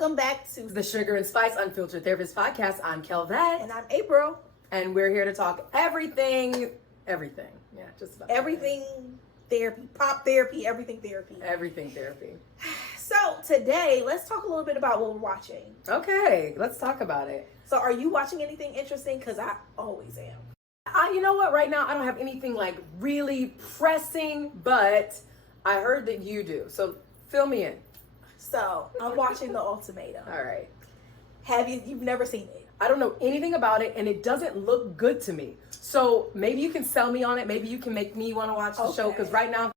welcome back to the Sugar and Spice Unfiltered Therapist Podcast. I'm Kelvette. And I'm April. And we're here to talk everything. Yeah, just about everything. Therapy, pop therapy, everything therapy. Everything therapy. So today, let's talk a little bit about what we're watching. Okay, let's talk about it. So are you watching anything interesting? Because I always am. You know what? Right now, I don't have anything like really pressing, but I heard that you do. So fill me in. So I'm watching The Ultimatum. All right. You've never seen it? I don't know anything about it, and it doesn't look good to me. So maybe you can sell me on it. Maybe you can make me want to watch the show. Because right now,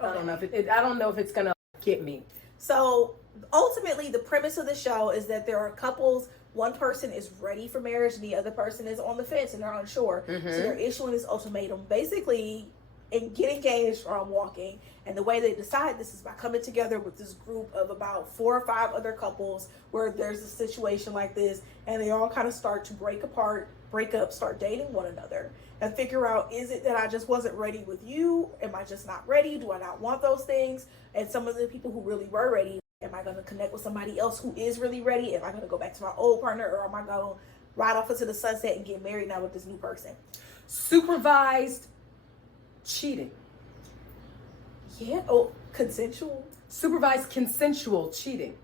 I don't know if it's gonna get me. So ultimately, the premise of the show is that there are couples. One person is ready for marriage, and the other person is on the fence and they're unsure. Mm-hmm. So they're issuing this ultimatum, basically, and get engaged or I'm walking. And the way they decide this is by coming together with this group of about 4 or 5 other couples where there's a situation like this, and they all kind of start to break up, start dating one another, and figure out, is it that I just wasn't ready with you? Am I just not ready? Do I not want those things? And some of the people who really were ready, am I going to connect with somebody else who is really ready? Am I going to go back to my old partner, or am I going to ride off into the sunset and get married now with this new person? Supervised cheating. Yeah. Oh, consensual. Supervised consensual cheating.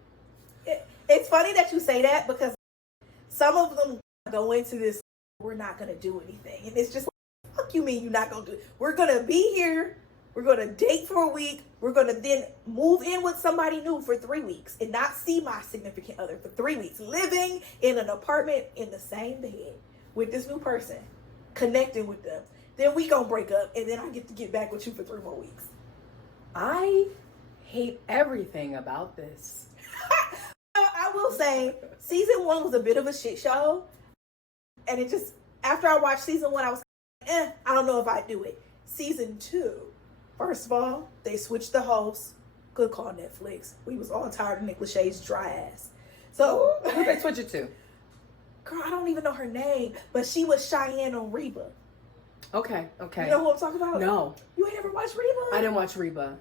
It's funny that you say that, because some of them go into this, we're not going to do anything. And it's just, fuck you mean you're not going to do it? We're going to be here. We're going to date for a week. We're going to then move in with somebody new for 3 weeks and not see my significant other for 3 weeks. Living in an apartment in the same bed with this new person, connecting with them. Then we going to break up, and then I get to get back with you for 3 more weeks. I hate everything about this. I will say, season 1 was a bit of a shit show. And it just, after I watched season 1, I was I don't know if I'd do it. Season 2, first of all, they switched the host. Good call, Netflix. We was all tired of Nick Lachey's dry ass. So, who they switch it to? Girl, I don't even know her name, but she was Cheyenne on Reba. Okay. You know who I'm talking about? No. You ain't ever watched Reba? I didn't watch Reba.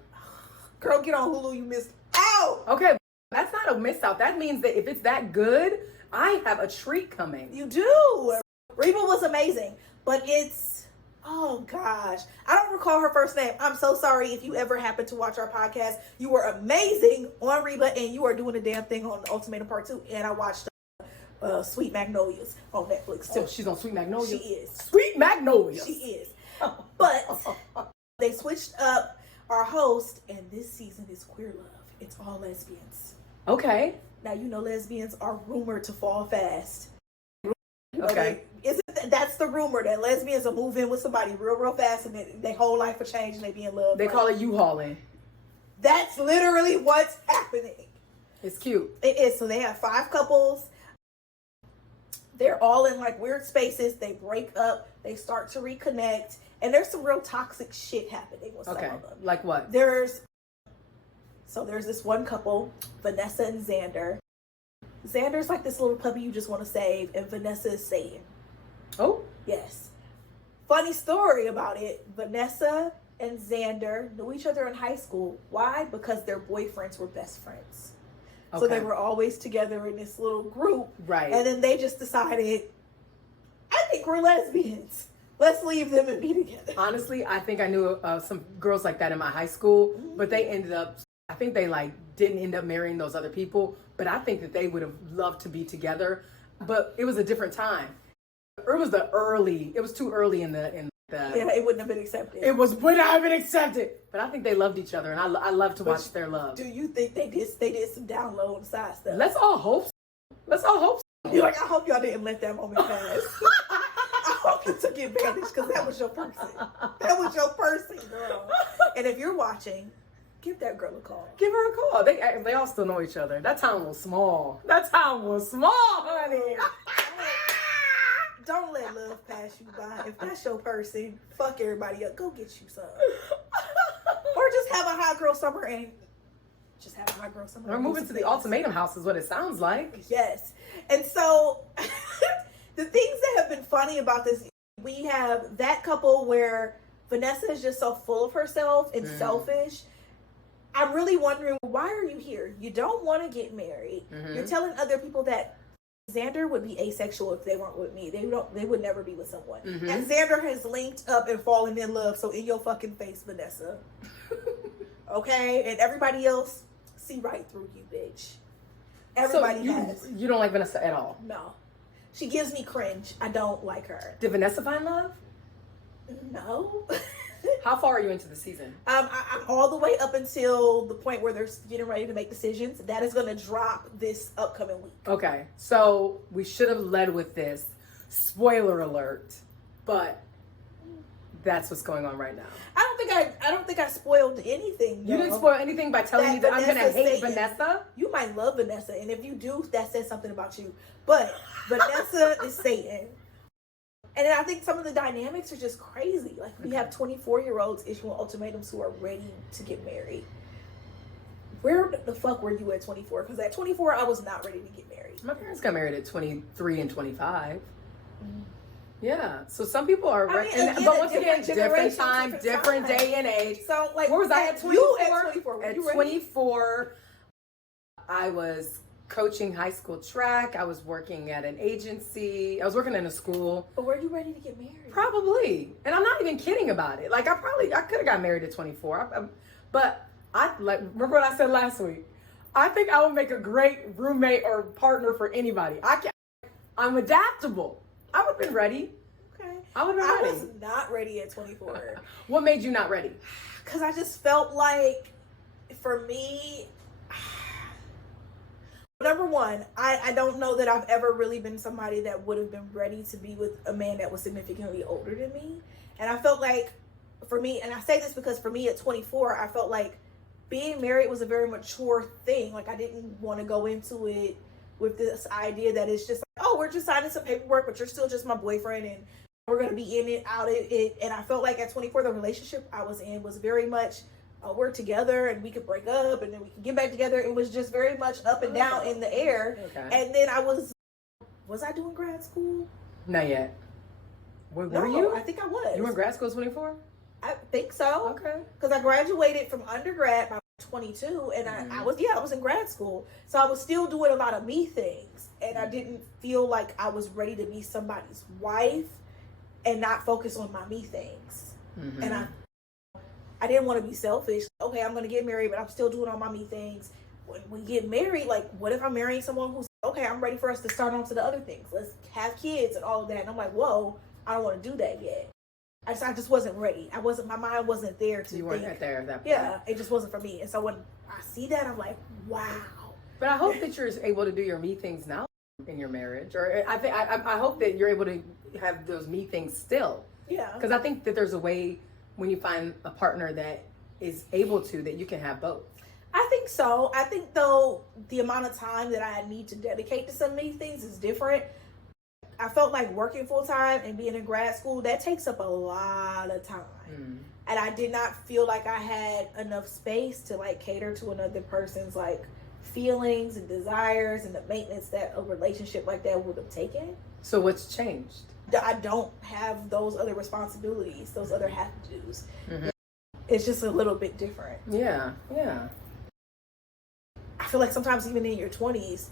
Girl, get on Hulu, you missed out. Okay, that's not a miss out. That means that if it's that good, I have a treat coming. You do. Reba was amazing, but it's, oh gosh, I don't recall her first name. I'm so sorry if you ever happen to watch our podcast. You were amazing on Reba, and you are doing a damn thing on Ultimatum Part 2, and I watched Sweet Magnolias on Netflix too. Oh, she's on Sweet Magnolias? She is. Sweet Magnolias. She is. But they switched up our host, and this season is queer love. It's all lesbians. Okay. Now, you know lesbians are rumored to fall fast. Okay. That's the rumor, that lesbians will move in with somebody real fast, and their whole life will change and they be in love. They call it U-hauling. That's literally what's happening. It's cute. It is. So they have 5 couples. They're all in like weird spaces. They break up. They start to reconnect. And there's some real toxic shit happening with some of them. Like what? There's this one couple, Vanessa and Xander. Xander's like this little puppy you just want to save, and Vanessa is Satan. Oh? Yes. Funny story about it. Vanessa and Xander knew each other in high school. Why? Because their boyfriends were best friends. Okay. So they were always together in this little group. Right. And then they just decided, I think we're lesbians. Let's leave them and be together. Honestly, I think I knew some girls like that in my high school, but they ended up, I think they didn't end up marrying those other people, but I think that they would have loved to be together, but it was a different time. It was too early in the yeah, it wouldn't have been accepted. It would not have been accepted, but I think they loved each other, and I love to watch their love. Do you think they did some download and side stuff? Let's all hope so. You're like, I hope y'all didn't let that moment pass. I hope you took advantage, because that was your person. That was your person, girl. And if you're watching, give that girl a call. Give her a call. They all still know each other. That town was small. Honey. Don't let love pass you by. If that's your person, fuck everybody up. Go get you some. Or just have a hot girl summer and just have a hot girl summer. We're moving to the ultimatum house is what it sounds like. Yes. And so the things that have been funny about this, we have that couple where Vanessa is just so full of herself and selfish. I'm really wondering, why are you here? You don't want to get married. Mm-hmm. You're telling other people that Xander would be asexual if they weren't with me. They would never be with someone. Mm-hmm. And Xander has linked up and fallen in love. So in your fucking face, Vanessa. Okay? And everybody else see right through you, bitch. Everybody has. You don't like Vanessa at all? No. She gives me cringe. I don't like her. Did Vanessa find love? No. How far are you into the season? I'm all the way up until the point where they're getting ready to make decisions. That is going to drop this upcoming week. Okay, so we should have led with this. Spoiler alert, but that's what's going on right now. I don't think I spoiled anything. You didn't spoil anything by telling me that I'm going to hate Vanessa? You might love Vanessa, and if you do, that says something about you. But Vanessa is Satan. And then I think some of the dynamics are just crazy. Like, we have 24-year-olds issuing ultimatums who are ready to get married. Where the fuck were you at 24? Because at 24, I was not ready to get married. My parents got married at 23 and 25. Mm-hmm. Yeah. So some people are ready. But once again, different time, different day and age. So, like, where was I at 24? You at 24. At 24, I was coaching high school track. I was working at an agency. I was working in a school. But were you ready to get married? Probably. And I'm not even kidding about it. Like, I could have got married at 24. But remember what I said last week? I think I would make a great roommate or partner for anybody. I'm adaptable. I would have been ready. Okay. I would have been ready. I was not ready at 24. What made you not ready? Because I just felt like, for me, number one, I don't know that I've ever really been somebody that would have been ready to be with a man that was significantly older than me. And I felt like, for me, and I say this because for me at 24, I felt like being married was a very mature thing. Like, I didn't want to go into it with this idea that it's just like, oh, we're just signing some paperwork, but you're still just my boyfriend and we're going to be in it, out of it. And I felt like at 24, the relationship I was in was very much, we're together and we could break up and then we can get back together. It was just very much up and down in the air. Okay. And then was I doing grad school? Not yet. Were No, you? I think I was. You were in grad school at 24? I think so. Okay. Because I graduated from undergrad by 22 and I was in grad school. So I was still doing a lot of me things. And I didn't feel like I was ready to be somebody's wife and not focus on my me things. Mm-hmm. And I didn't want to be selfish. Okay, I'm going to get married, but I'm still doing all my me things. When we get married, like, what if I'm marrying someone who's, okay, I'm ready for us to start on to the other things. Let's have kids and all of that. And I'm like, whoa, I don't want to do that yet. I just wasn't ready. My mind wasn't there to You weren't there at that point. Yeah, it just wasn't for me. And so when I see that, I'm like, wow. But I hope that you're able to do your me things now in your marriage. Or I hope that you're able to have those me things still. Yeah. Because I think that there's a way when you find a partner that is able to, that you can have both. I think so. I think, though, the amount of time that I need to dedicate to some of these things is different. I felt like working full time and being in grad school, that takes up a lot of time. Mm. And I did not feel like I had enough space to, like, cater to another person's, like, feelings and desires and the maintenance that a relationship like that would have taken. So what's changed? I don't have those other responsibilities, those other have-to-dos. Mm-hmm. It's just a little bit different. Yeah. I feel like sometimes even in your 20s,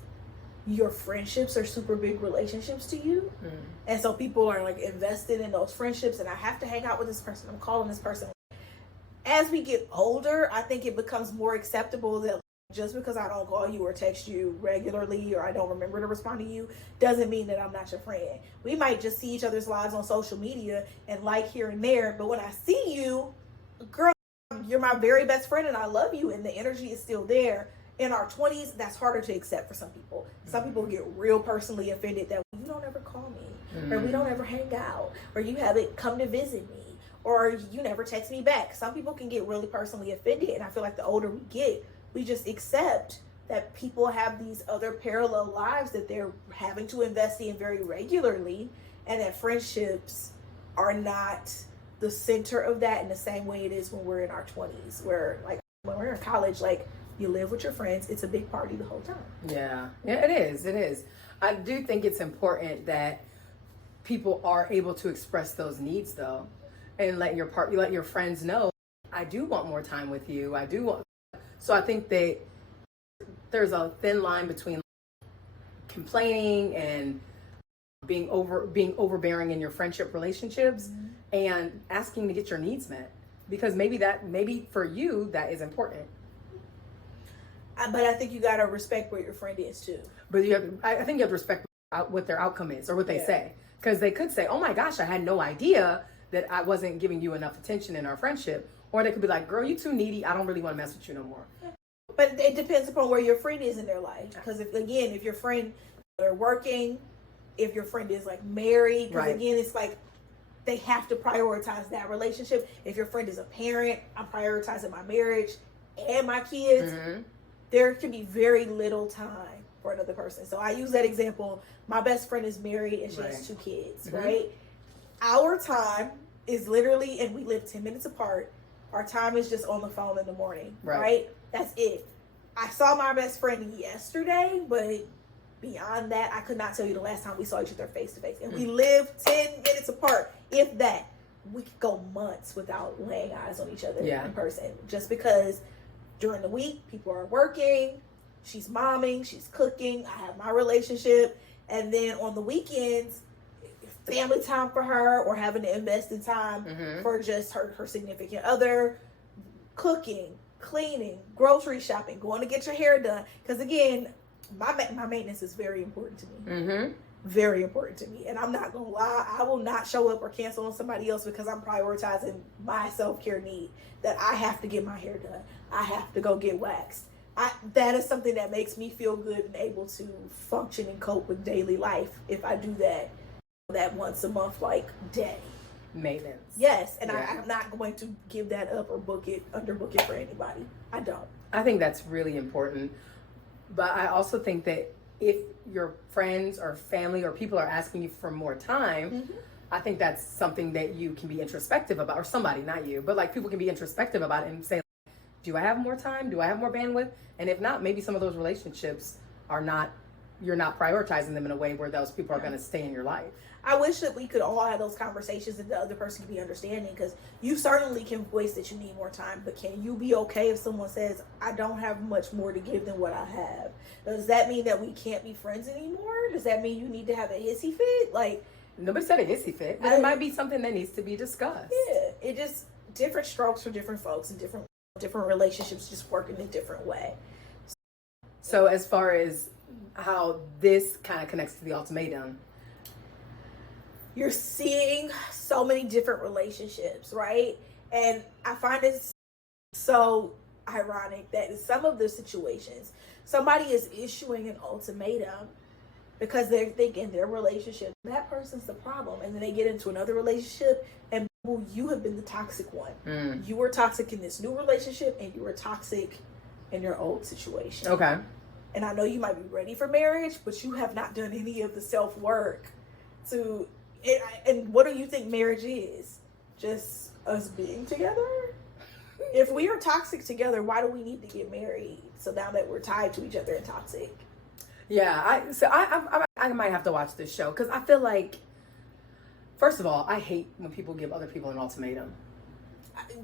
your friendships are super big relationships to you. Mm. And so people are, like, invested in those friendships, and I have to hang out with this person. I'm calling this person. As we get older, I think it becomes more acceptable that just because I don't call you or text you regularly or I don't remember to respond to you doesn't mean that I'm not your friend. We might just see each other's lives on social media and like here and there, but when I see you, girl, you're my very best friend and I love you and the energy is still there. In our 20s, that's harder to accept for some people. Some people get real personally offended that you don't ever call me or we don't ever hang out or you haven't come to visit me or you never text me back. Some people can get really personally offended, and I feel like the older we get, we just accept that people have these other parallel lives that they're having to invest in very regularly, and that friendships are not the center of that in the same way it is when we're in our 20s, where, like, when we're in college, like, you live with your friends, it's a big party the whole time. Yeah, it is. I do think it's important that people are able to express those needs, though, and let your friends know, I do want more time with you. I do want. So I think that there's a thin line between complaining and being overbearing in your friendship relationships and asking to get your needs met, because maybe for you that is important. But I think you gotta respect where your friend is too. But I think you have to respect what their outcome is or what they say, because they could say, "Oh my gosh, I had no idea that I wasn't giving you enough attention in our friendship," or they could be like, "Girl, you too needy. I don't really want to mess with you no more." But it depends upon where your friend is in their life. Because if your friend are working, if your friend is like married, because again, it's like they have to prioritize that relationship. If your friend is a parent, I'm prioritizing my marriage and my kids. There can be very little time for another person. So I use that example. My best friend is married and she has 2 kids, right? Our time is literally, and we live 10 minutes apart. Our time is just on the phone in the morning, right? That's it. I saw my best friend yesterday, but beyond that, I could not tell you the last time we saw each other face to face. And we live 10 minutes apart. If that, we could go months without laying eyes on each other in person. Just because during the week, people are working, she's momming, she's cooking, I have my relationship. And then on the weekends, family time for her, or having to invest in time for just her significant other, cooking, cleaning, grocery shopping, going to get your hair done. Because again, my maintenance is very important to me. Very important to me. And I'm not going to lie, I will not show up or cancel on somebody else because I'm prioritizing my self-care need. That I have to get my hair done. I have to go get waxed. That is something that makes me feel good and able to function and cope with daily life if I do that once a month, like day. Maintenance. Yes, and I'm not going to give that up or underbook it for anybody. I don't. I think that's really important. But I also think that if your friends or family or people are asking you for more time, I think that's something that you can be introspective about, or somebody, not you, but like people can be introspective about it and say, do I have more time? Do I have more bandwidth? And if not, maybe some of those relationships you're not prioritizing them in a way where those people are going to stay in your life. I wish that we could all have those conversations and the other person can be understanding, because you certainly can voice that you need more time, but can you be okay if someone says, I don't have much more to give than what I have? Does that mean that we can't be friends anymore? Does that mean you need to have a hissy fit? Like, nobody said a hissy fit, but it might be something that needs to be discussed. Yeah, it just, different strokes for different folks, and different relationships just work in a different way. So as far as how this kind of connects to the ultimatum, you're seeing so many different relationships, right? And I find it so ironic that in some of the situations, somebody is issuing an ultimatum because they're thinking their relationship, that person's the problem. And then they get into another relationship and, well, you have been the toxic one. You were toxic in this new relationship and you were toxic in your old situation. Okay. And I know you might be ready for marriage, but you have not done any of the self-work to... And what do you think marriage is? Just us being together? If we are toxic together, why do we need to get married? So now that we're tied to each other and toxic. Yeah, I might have to watch this show, because I feel like, first of all, I hate when people give other people an ultimatum.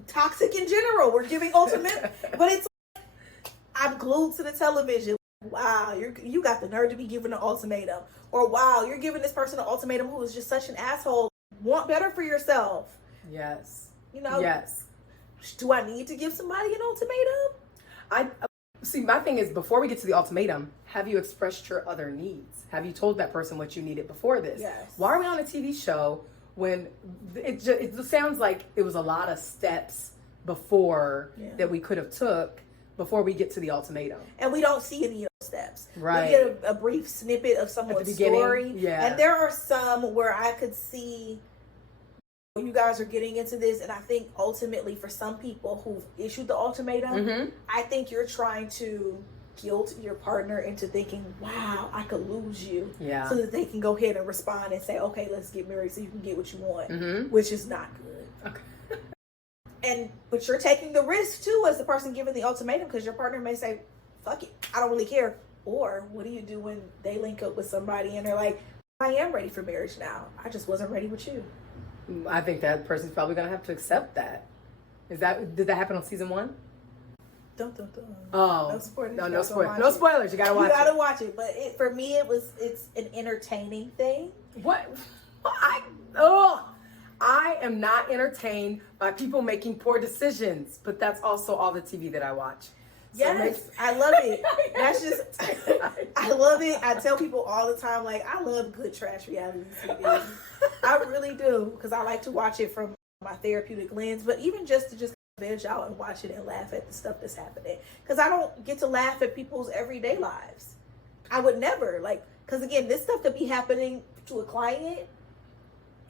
Toxic in general. We're giving ultimatum, but it's like, I'm glued to the television. Wow, you got the nerve to be giving an ultimatum. Or wow, you're giving this person an ultimatum who is just such an asshole. Want better for yourself. Yes. You know? Yes. Do I need to give somebody an ultimatum? See, my thing is, before we get to the ultimatum, have you expressed your other needs? Have you told that person what you needed before this? Yes. Why are we on a TV show when it just sounds like it was a lot of steps before that we could have took before we get to the ultimatum? And we don't see any of those steps. Right. We get a brief snippet of someone's story. Yeah. And there are some where I could see you guys are getting into this, and I think ultimately for some people who've issued the ultimatum, I think you're trying to guilt your partner into thinking, wow, I could lose you. Yeah. So that they can go ahead and respond and say, okay, let's get married so you can get what you want, which is not good. Okay. But you're taking the risk too as the person giving the ultimatum, because your partner may say, fuck it, I don't really care. Or what do you do when they link up with somebody and they're like, I am ready for marriage now, I just wasn't ready with you? I think that person's probably going to have to accept that. Did that happen on season 1? Oh, no spoilers. No spoilers. No spoilers. You gotta watch it. You gotta watch it. But for me, it's an entertaining thing. What? I am not entertained by people making poor decisions, but that's also all the TV that I watch. So Yes, I love it. That's just, I love it. I tell people all the time, like, I love good trash reality TV. I really do, because I like to watch it from my therapeutic lens, but even just to veg out and watch it and laugh at the stuff that's happening. Because I don't get to laugh at people's everyday lives. I would never, because again, this stuff could be happening to a client,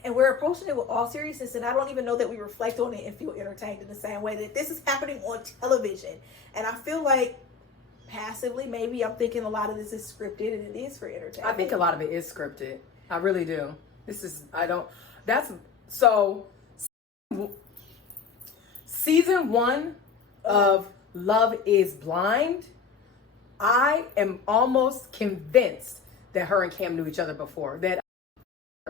and we're approaching it with all seriousness, and I don't even know that we reflect on it and feel entertained in the same way that this is happening on television. And I feel like passively, maybe I'm thinking a lot of this is scripted, and it is for entertainment. I think a lot of it is scripted. I really do. Season 1 of Love is Blind, I am almost convinced that her and Cam knew each other before. That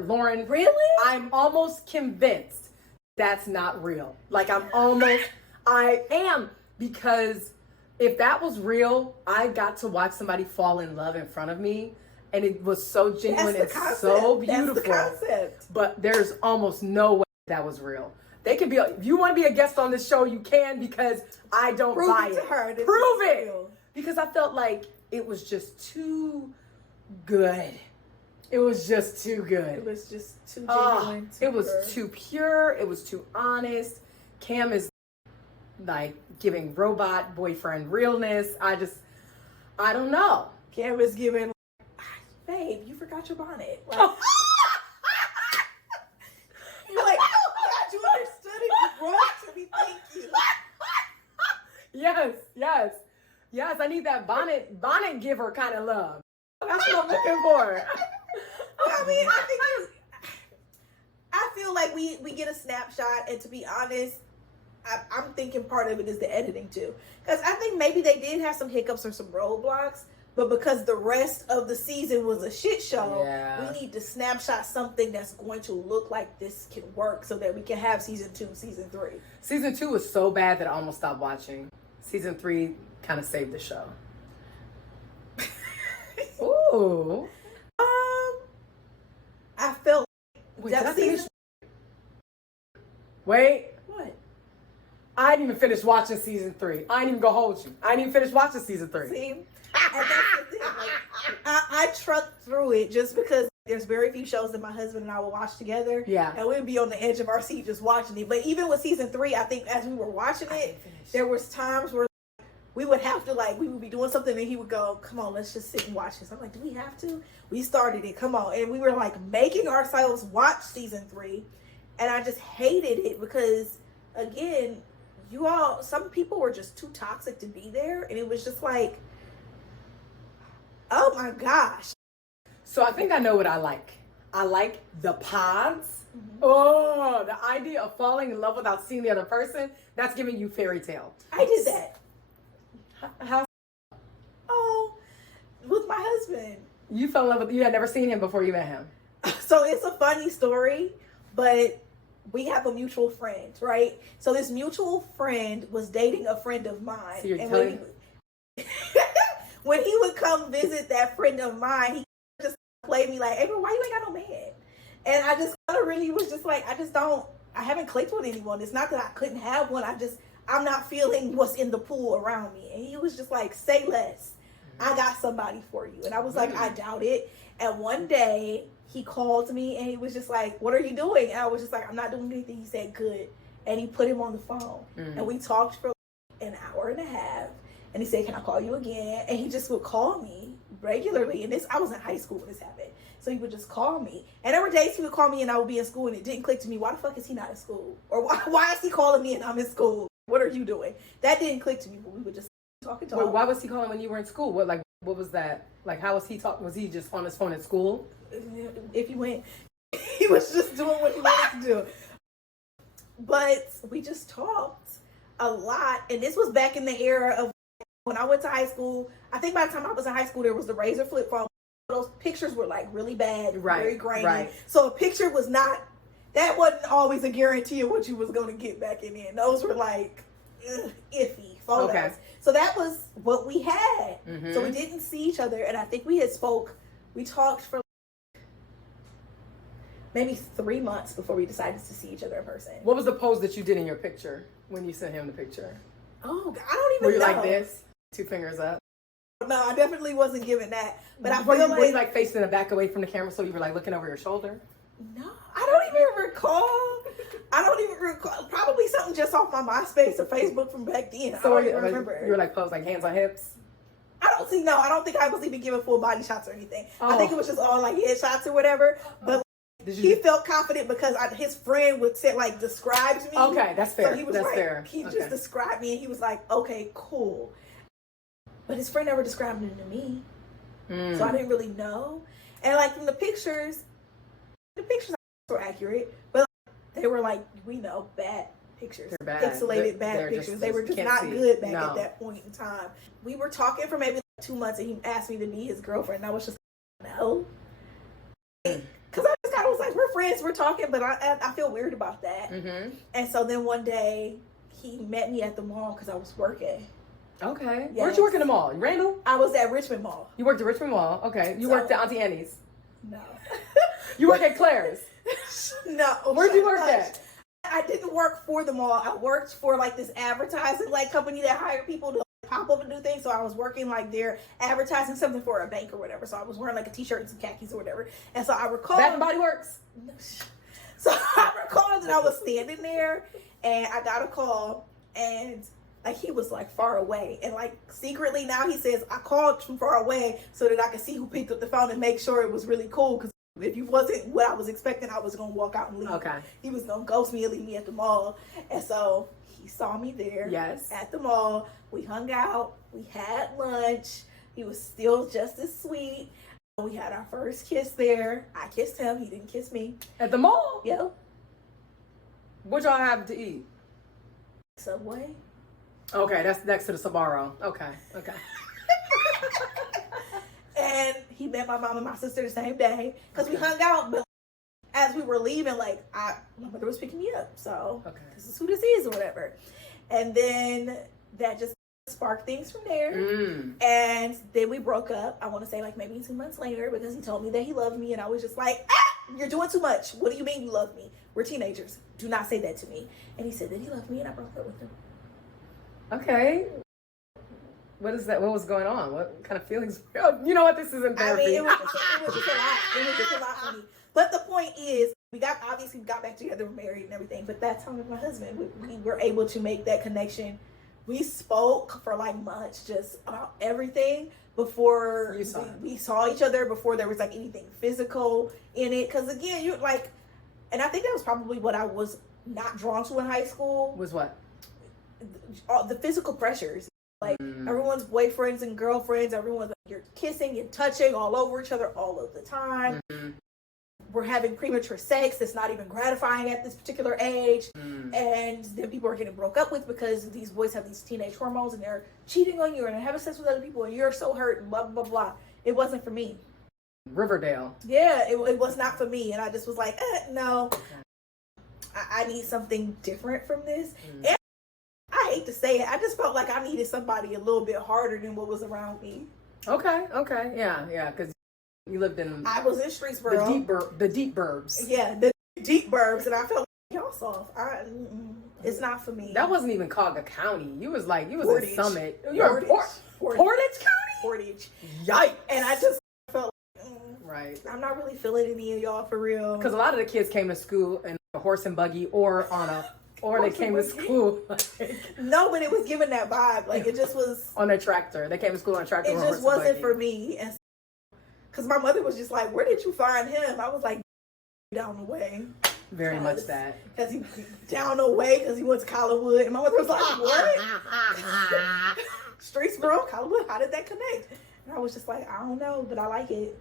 Lauren, really? I'm almost convinced that's not real. I am, because if that was real, I got to watch somebody fall in love in front of me, and it was so genuine and so beautiful. That's the concept. But there's almost no way that was real. They can be. If you want to be a guest on this show, you can, because I don't buy it. Prove it. Because I felt like it was just too good. It was just too good. It was just too genuine. It was too pure. It was too honest. Cam is like giving robot boyfriend realness. I don't know. Cam is giving, babe, you forgot your bonnet. Like, you're like, oh God, you understood it. You brought it to me. Thank you. Yes. I need that bonnet giver kind of love. That's what I'm looking for. I mean, I feel like we get a snapshot, and to be honest, I'm thinking part of it is the editing too. Because I think maybe they did have some hiccups or some roadblocks, but because the rest of the season was a shit show, we need to snapshot something that's going to look like this can work so that we can have season 2, season 3. Season 2 was so bad that I almost stopped watching. Season 3 kind of saved the show. Ooh. I felt Wait, that season. Wait. What? I didn't even finish watching season 3. I ain't even gonna hold you. I didn't even finish watching season 3. See? And that's the thing. I trucked through it just because there's very few shows that my husband and I will watch together. Yeah. And we'd be on the edge of our seat just watching it. But even with season 3, I think as we were watching it, there was times where we would have to, we would be doing something and he would go, come on, let's just sit and watch this. I'm like, do we have to? We started it, come on. And we were making ourselves watch season 3. And I just hated it because, again, some people were just too toxic to be there. And it was just oh my gosh. So I think I know what I like. I like the pods. Mm-hmm. Oh, the idea of falling in love without seeing the other person, that's giving you fairy tale. I did that. How? Oh, with my husband. You fell in love with, you had never seen him before you met him. So it's a funny story, but we have a mutual friend, right? So this mutual friend was dating a friend of mine. So you're and telling when he would come visit that friend of mine, he just played me like, April, why you ain't got no man? And I just kind of really was just I haven't clicked with anyone. It's not that I couldn't have one. I'm not feeling what's in the pool around me. And he was just like, say less. I got somebody for you. And I was like, I doubt it. And one day he called me and he was just like, what are you doing? And I was just like, I'm not doing anything. He said, good. And he put him on the phone. And we talked for an hour and a half. And he said, can I call you again? And he just would call me regularly. And I was in high school when this happened. So he would just call me. And there were days he would call me and I would be in school and it didn't click to me. Why the fuck is he not in school? Or why is he calling me and I'm in school? What are you doing? That didn't click to me, but we would just talk. Wait, why was he calling when you were in school? What was that? How was he talking? Was he just on his phone at school? If he went, he was just doing what he wanted to do. But we just talked a lot. And this was back in the era of when I went to high school. I think by the time I was in high school, there was the Razor flip phone. Those pictures were really bad, very grainy. Right. So a picture was that wasn't always a guarantee of what you was going to get back in. Those were iffy photos. Okay. So that was what we had. Mm-hmm. So we didn't see each other, and I think we talked for maybe 3 months before we decided to see each other in person. What was the pose that you did in your picture when you sent him the picture? Oh, I don't even Were you know. like this? 2 fingers up? No, I definitely wasn't giving that. But I were feel you like facing the back away from the camera so you were like looking over your shoulder? No, I don't even recall. Probably something just off my MySpace or Facebook from back then. So I don't even remember. You were like posed like hands on hips? I don't think I was even giving full body shots or anything. Oh. I think it was just all like head shots or whatever. But he felt confident because his friend would say like described me. Okay, that's fair. So he was that's like, fair. He Okay. just described me and he was like, okay, cool. But his friend never described it to me. So I didn't really know. And like from the pictures were accurate, but they were like, we know, bad pictures. They're bad. Pixelated bad pictures. They were just not good back at that point in time. We were talking for maybe like 2 months and he asked me to be his girlfriend. And I was just like, no. Because I just kind of was like, we're friends, we're talking, but I feel weird about that. Mm-hmm. And so then one day he met me at the mall because I was working. Okay. Yes. Where'd you work in the mall? Randall? I was at Richmond Mall. You worked at Richmond Mall. Okay. You worked at Auntie Annie's. No. You work at Claire's. No. Where'd you work at? I didn't work for the mall. I worked for like this advertising like company that hired people to pop up and do things. So I was working like they're advertising something for a bank or whatever. So I was wearing like a t-shirt and some khakis or whatever. And so I recall Bath and Body Works. So I recall that I was standing there and I got a call and like he was like far away and like secretly now he says I called from far away so that I could see who picked up the phone and make sure it was really cool because if he wasn't what I was expecting, I was gonna walk out and leave. Okay. He was gonna ghost me and leave me at the mall. And so he saw me there. Yes. At the mall. We hung out. We had lunch. He was still just as sweet. We had our first kiss there. I kissed him. He didn't kiss me. At the mall? Yeah. What y'all have to eat? Subway. Okay, that's next to the Sbarro. Okay. And he met my mom and my sister the same day because we hung out. But as we were leaving, like my mother was picking me up, so this is who this is or whatever. And then that just sparked things from there. And then we broke up. I want to say like maybe 2 months later because he told me that he loved me, and I was just like, you're doing too much. What do you mean you love me? We're teenagers. Do not say that to me. And he said that he loved me, and I broke up with him. Okay. What is that? What was going on? What kind of feelings? You know what? This isn't therapy. I mean, it was just a lot. It was just a lot for me. But the point is, we got back together, we're married and everything. But that's how with my husband, we were able to make that connection. We spoke for like months just about everything before we saw each other, before there was like anything physical in it. Because again, you're like, and I think that was probably what I was not drawn to in high school. Was what? All the physical pressures. Like everyone's boyfriends and girlfriends, everyone's like, you're kissing and touching all over each other all of the time. We're having premature sex that's not even gratifying at this particular age. And then people are getting broke up with because these boys have these teenage hormones and they're cheating on you and they're having sex with other people and you're so hurt and blah, blah, blah. It wasn't for me. Riverdale. Yeah, it was not for me. And I just was like, no, I need something different from this. And I hate to say it, I just felt like I needed somebody a little bit harder than what was around me. Okay. Yeah, because you lived in... I was in Streetsboro. The deep burbs. Yeah, the deep burbs, and I felt like y'all soft. It's not for me. That wasn't even Cauga County. You was Portage. in Summit. You were Portage County? Portage. Yikes. And I just felt like, right. I'm not really feeling any of y'all for real. Because a lot of the kids came to school in a horse and buggy or they came to school. No, but it was giving that vibe. Like, it just was... on a tractor. They came to school on a tractor. It just wasn't for me. And because my mother was just like, where did you find him? I was like, down the way. Very much that. Because he down the way because he went to Collinwood. And my mother was like, what? Streetsboro, Collinwood, how did that connect? And I was just like, I don't know, but I like it.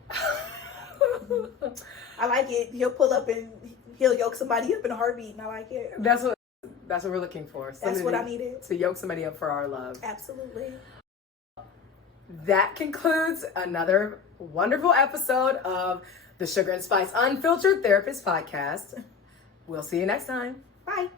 I like it. He'll pull up and he'll yoke somebody up in a heartbeat, and I like it. That's what we're looking for. That's what I needed. To yoke somebody up for our love. Absolutely. That concludes another wonderful episode of the Sugar and Spice Unfiltered Therapist Podcast. We'll see you next time. Bye.